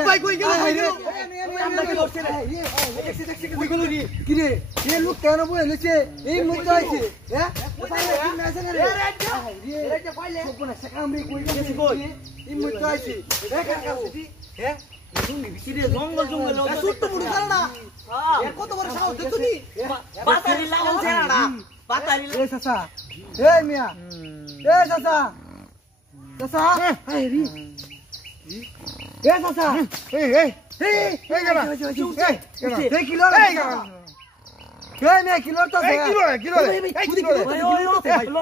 ভাই কই গেল আমরা কি করছে রে দেখছি কই গেল রে কি রে এ লোক কেন বলে লইছে এই মুখ আইছে হ্যাঁ পাইলে কি মেসে রে রে যে পাইলে সবনা সাকামরি কই গেছে কই এই মুখ আইছে এ কার কাছে হ্যাঁ তুমি বিচিরে জঙ্গল সুট্টু মুড়ি করে না এ কত বড় সাহস দেখুনি পাতারি লাগাল ছেড়া না পাতারি এ চাচা এ মিয়া এ চাচা চাচা আই রে এ চাচা এই গেলা এই কিলো এই নে কিলো তো কিলো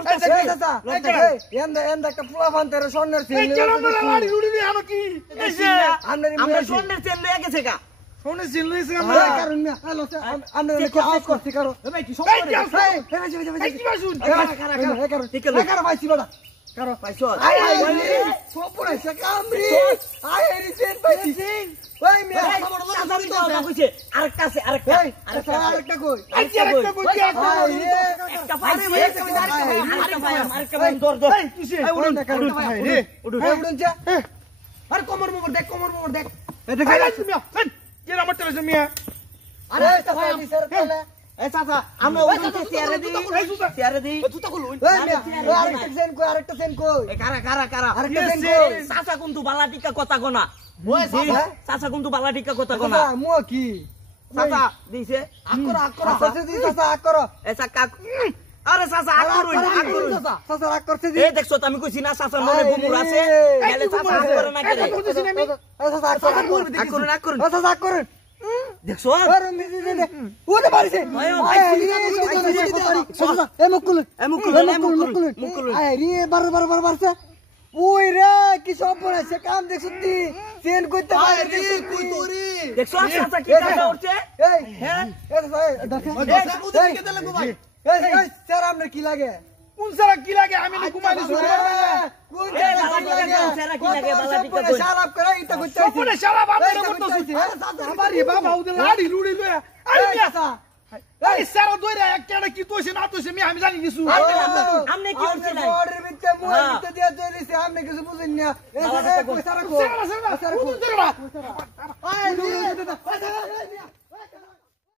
চাচা এন্ডা একটা পোলা ফান্তারে স্বর্ণের চেন এই কেন বলা লাড়ি লুড়ি দি আনো কি আমরা স্বর্ণের চেন লয়ে গেছে কা সোনে জিলইছে আমরা কারণ না হ্যালো আমরা কি আওয়াজ করতে কারো ভাই কি সমস্যা এই কি বাসুন কারো পাইছি বড়া কারো পাইছো আই সোপড়া সাকামরি আই রে চেন পাইছি ওই মিয়া আরেকটা আছে আরেকটা আরেকটা কই আরেকটা কই কি একটা পাইছি আরেকটা ভাই দর এই কিসে এই উড়ুন ভাই রে উড়ুন যা আর কোমর মোমর দেখ এই দেখ মিয়া কে আমার টেলিভিশন মিয়া আরে ভাই আমি স্যার তাহলে এই চাচা আমরা উড়ুনতে চেয়ারে দি জুতা খুলুন ওই মিয়া আরেকটা সেন কই এ কারা আরেকটা সেন কই চাচা কিন্তু বালা টিকা কথা কোনা ওই চাচা কিন্তু বালা টিকা কথা কোনা চাচা মু কি চাচা দিছে আকর চাচা দি চাচা আকর এ চাচা আরে চাচা আকরুন চাচা রাগ করতে দি এই দেখছো আমি কইছি না চাচা মনে গুমুর আছে গেলে চাচা করে না করে চাচা আকর চাচা আকর দেখছো আরে দে ওরে বাড়িছে চাচা এ মুকুল আয় রে বার বারছে ওই রে কি সব পড়াছে কাম দেখছতি চেন কইতে পারে রে কই তোরি দেখছো চাচা কি কথা উঠছে এই হ্যাঁ এ চাচা কে দিলে গো ভাই এই স্যার আপনি কি লাগে কোন সারা কি লাগে আমি নি ঘুমাইলি শুনে কোন স্যার কি লাগে বালাটিকা কই শালাপ করে এটা কইতে সপনে শালা বাপরে করতেছিস আমার রে বাবা ওদের লাড়ি লুড়ি লয়া আই মিয়া এই সারা দইরা একটা কি তোছে না তোছে আমি জানি কিছু আমনে কি হচ্ছে না বড়ের ভিতরে মোর ভিতরে দিয়া চলিছে আপনি কিছু বুঝেন না এই সারা কই সারা সারা সারা